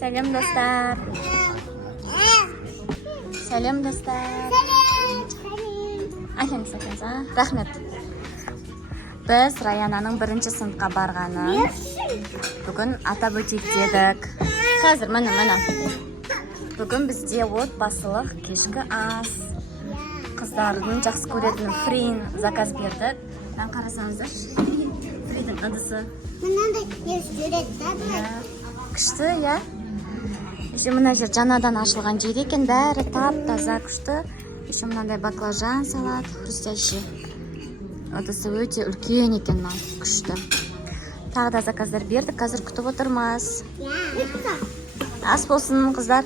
Сәлем достар. Сәлем достар. Ахен сәкенсі. Рахмет. Біз Раянаның бірінші сыныпқа барғанын бүгін атап өтейік дедік. Қазір міне. Бүгін бізде отбасылық кешкі ас. Қыздардың жақсы көретін фрин заказ бердік. Мен қарасаңыздар. Фридің ыдысы. Күшті, я? Еще мына жер жаңадан ашылған жер екен, бәрі тап-таза күшті. Еще мынандай баклажан салат, хрустящий. Ыдысы өте үлкен екен, күшті. Тағы да заказдар бердік, қазір күтіп отырмыз. Ас болсын, қыздар.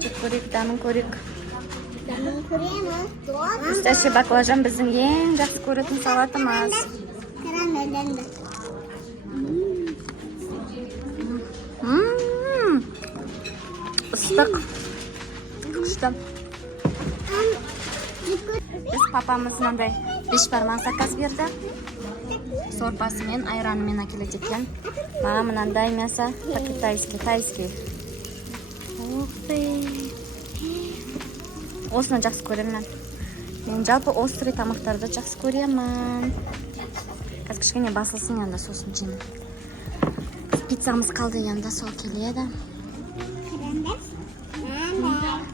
Жеп көрейік, дамын көрейік. Хрустящий баклажан біздің ең жақсы көретін салатымыз. Ыстық. Күшті. Біз папамыз мынандай бешбармақ заказ берді. Сорпасымен, айранымен әкеледі екен. Маған мынандай мясо по-китайски. Осыны жақсы көремін. Мен жалпы острый тамақтарды жақсы көремін. Қазір кішкене басылсын енді сосын жеймін. Пиццамыз қалды енді сол келеді.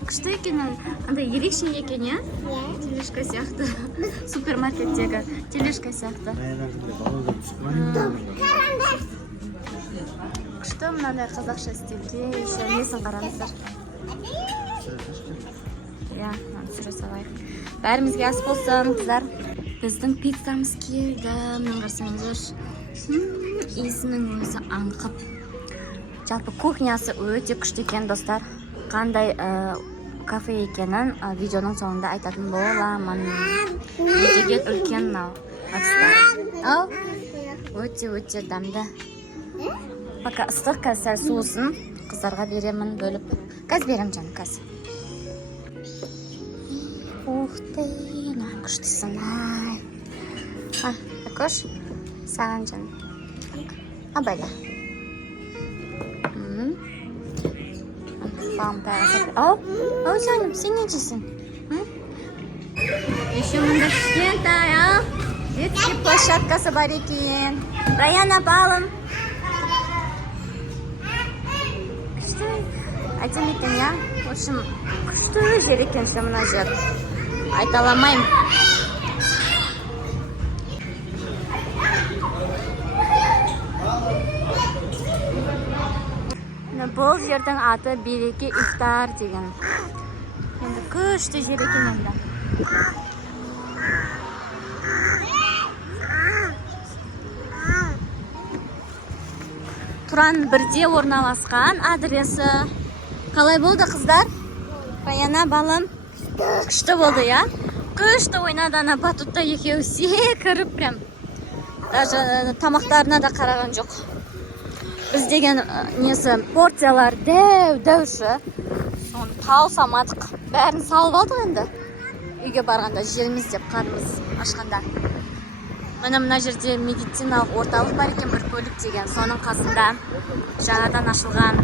Күшті екен, андай ерекше екен, я? Тележка сияқты. Супермаркеттегі тележка сияқты. Күшті, мынандай қазақша стильде. Еще несін қараңыздар. Я, түсіре салайық. Бәрімізге ас болсын, қыздар. Біздің пиццамыз келді. Мен қарсаңыздар. Иісінің өзі аңқып. Жалпы кухнясы өте күшті екен, достар. Қандай кафе екенін видеоның соңында айтатын боламын. Деген үлкен адыстар. Өте дамды. Пока ыстық, қазір сәл суысын қыздарға беремін бөліп. Қазір берем жаным, қазір. Ух ты, күштісін. Көш, саған жаным. Абайла. Ау, жаным, сен не жейсің? Еще мында кішкентай, детский площадкасы бар екен. Раяна, балым. Күшті, айтам екен, я? В общем, күшті жер екен мына жер. Айталамайым. Бұл жердің аты Береке ифтар деген. Енді күшті жер екен енді. Тұран бірде орналасқан адресі. Қалай болды, қыздар? Раяна, балым? Күшті болды, я? Күшті ойнады ана батутта екеуі секіріп прям. Даже тамақтарына да қараған жоқ. Біз деген несі порциялар дәу-дәуші. Соны таусамадық. Бәрін салып алдық енді. Үйге барғанда желміз деп қарымыз ашқанда. Мына жерде медициналық орталық бар екен, бір бөлік деген. Соның қасында жаңадан ашылған